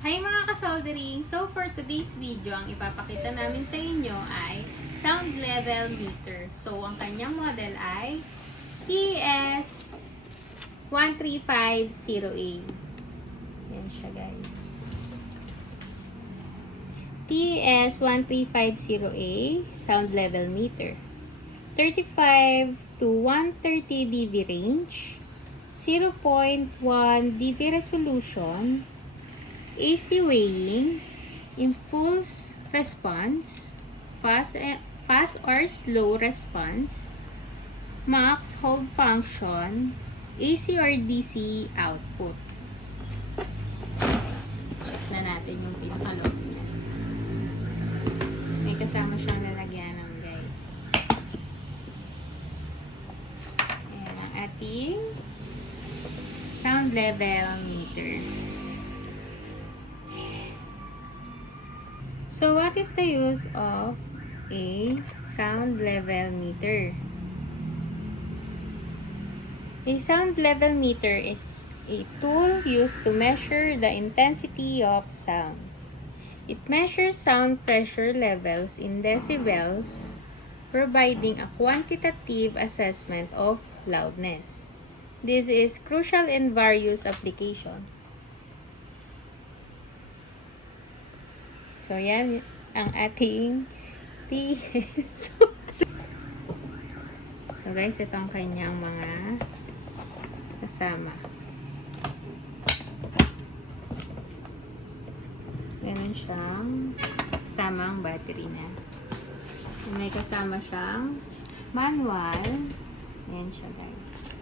Hi mga ka-soldering! So for today's video, ang ipapakita namin sa inyo ay sound level meter. So ang kanyang model ay TS1350A. Yan siya guys. TS1350A sound level meter. 35 to 130 dB range, 0.1 dB resolution, AC weighing, impulse response, fast or slow response, max hold function, AC or DC output. So guys, check na natin yung pinakalog niya. May kasama siyang lalagyanan guys. Ayan ang ating sound level meter. So, what is the use of a sound level meter? A sound level meter is a tool used to measure the intensity of sound. It measures sound pressure levels in decibels, providing a quantitative assessment of loudness. This is crucial in various applications. So, yan ang ating TS. So, guys, ito ang kanyang mga kasama. Ganun siyang kasama ang battery na. May kasama siyang manual. Ayan siya, guys.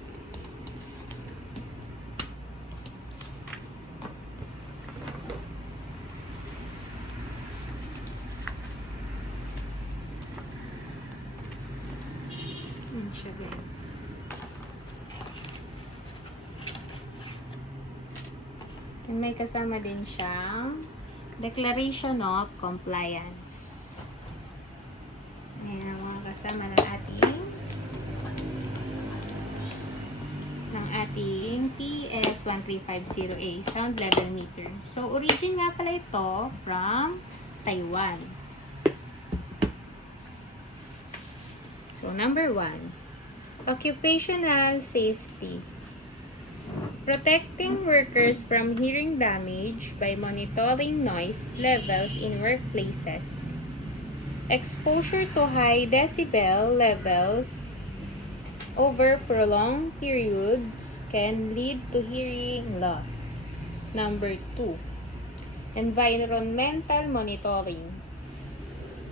Ayan siya guys. And may kasama din siyang declaration of compliance. Ayan ang mga kasama ng ating TS1350A sound level meter. So, origin nga pala ito from Taiwan. So, number 1, occupational safety. Protecting workers from hearing damage by monitoring noise levels in workplaces. Exposure to high decibel levels over prolonged periods can lead to hearing loss. Number 2, environmental monitoring.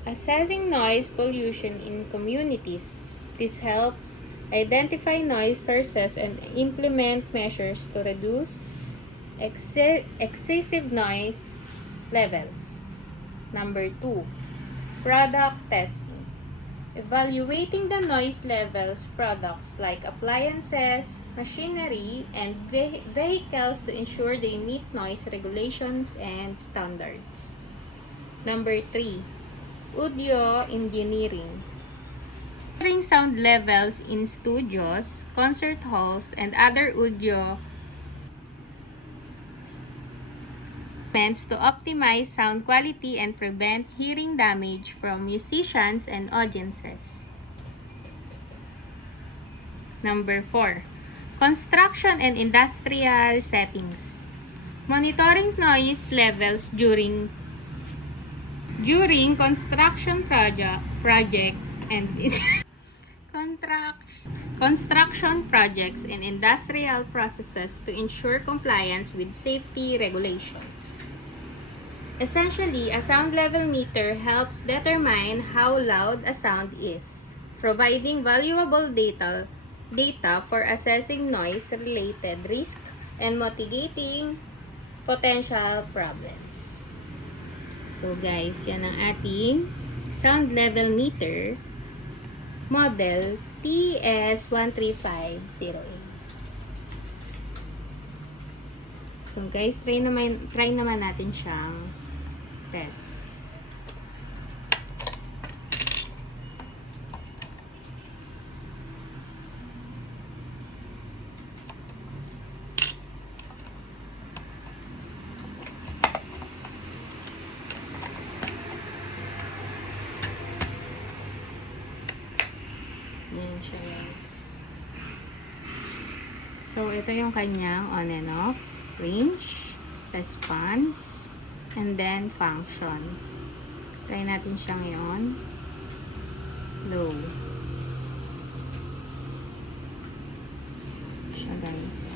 Assessing noise pollution in communities. This helps identify noise sources and implement measures to reduce excessive noise levels. Number 2, product testing. Evaluating the noise levels products like appliances, machinery, and vehicles to ensure they meet noise regulations and standards. Number 3, audio engineering. Measuring sound levels in studios, concert halls, and other audio meant to optimize sound quality and prevent hearing damage from musicians and audiences. Number 4, construction and industrial settings. Monitoring noise levels during construction projects and construction projects and industrial processes to ensure compliance with safety regulations. Essentially, a sound level meter helps determine how loud a sound is, providing valuable data for assessing noise-related risk and mitigating potential problems. So guys, yan ang ating sound level meter model TS1350A. So guys, try naman natin siyang test. siya, guys. So, ito yung kanyang on and off, range, response, and then function. Try natin siya ngayon. Low. Siya, guys.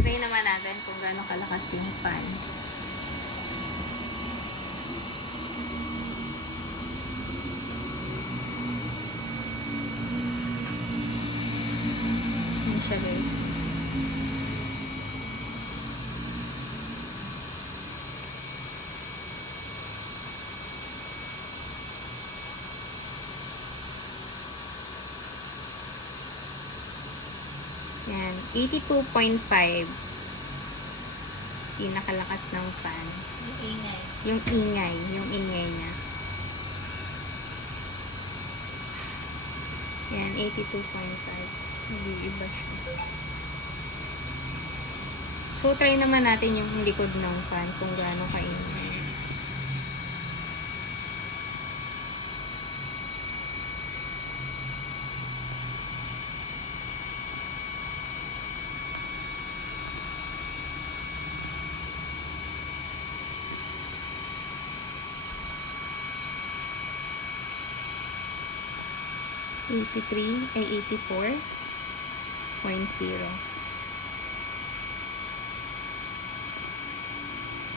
Try naman natin kung gaano kalakas yung fan. Yan siya, guys. Yan, 82.5. Pinakalakas ng fan. Yung ingay niya. Yan, 82.5. Nag-iiba siya. So, try naman natin yung likod ng fan kung gaano kaingay. Ay 84.0.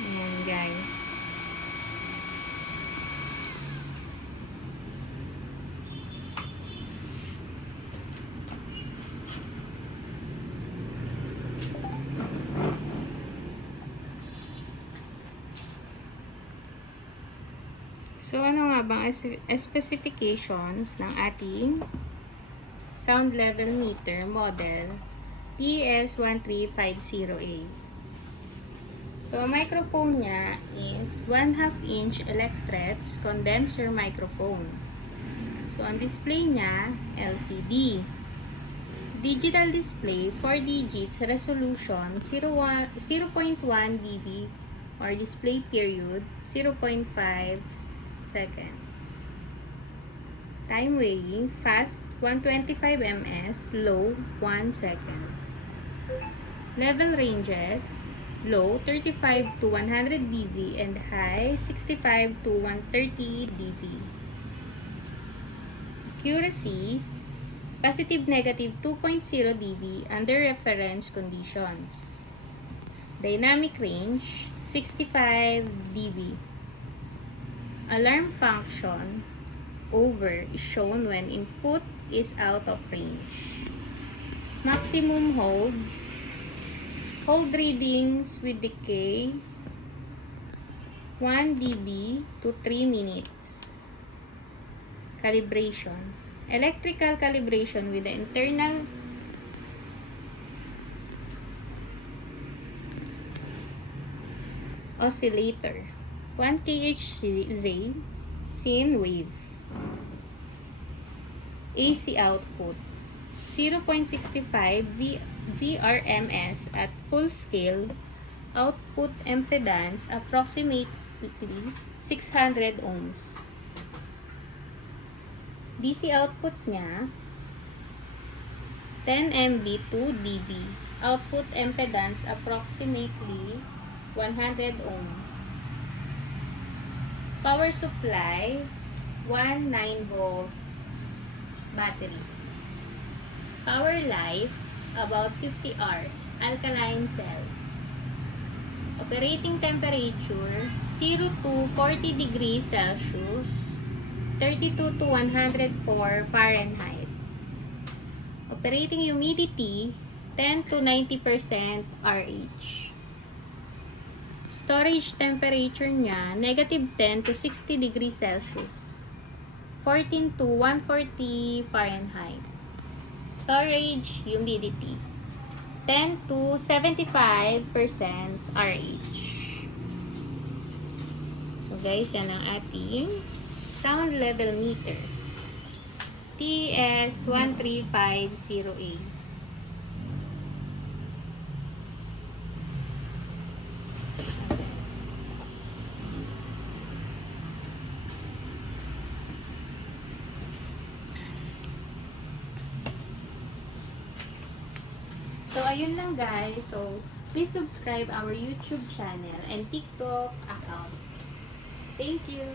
Ayan, guys. So, ano nga bang specifications ng ating sound level meter model TS1350A? So, ang microphone niya is 1/2 inch electrets condenser microphone. So, ang display niya, LCD. Digital display, 4 digits, resolution, 0.1 dB or display period, 0.5 seconds. Time weighing, fast 125 ms, low 1 second. Level ranges, low 35 to 100 dB and high 65 to 130 dB. Accuracy, positive negative 2.0 dB under reference conditions. Dynamic range, 65 dB. Alarm function, over, is shown when input is out of range. Maximum hold readings with decay 1 dB to 3 minutes. Calibration, electrical calibration with the internal oscillator, 1 kHz sine wave. AC output, 0.65 VRMS at full scale. Output impedance approximately 600 ohms. DC output niya 10 MB 2 dB. Output impedance approximately 100 ohm. Power supply 9 volts battery. Power life about 50 hours. Alkaline cell. Operating temperature 0 to 40 degrees Celsius, 32 to 104 Fahrenheit. Operating humidity 10 to 90% RH. Storage temperature niya negative 10 to 60 degrees Celsius, 14 to 140 Fahrenheit. Storage humidity 10 to 75% RH. So guys, yan ang ating sound level meter TS1350A. ayun lang guys. So, please subscribe our YouTube channel and TikTok account. Thank you!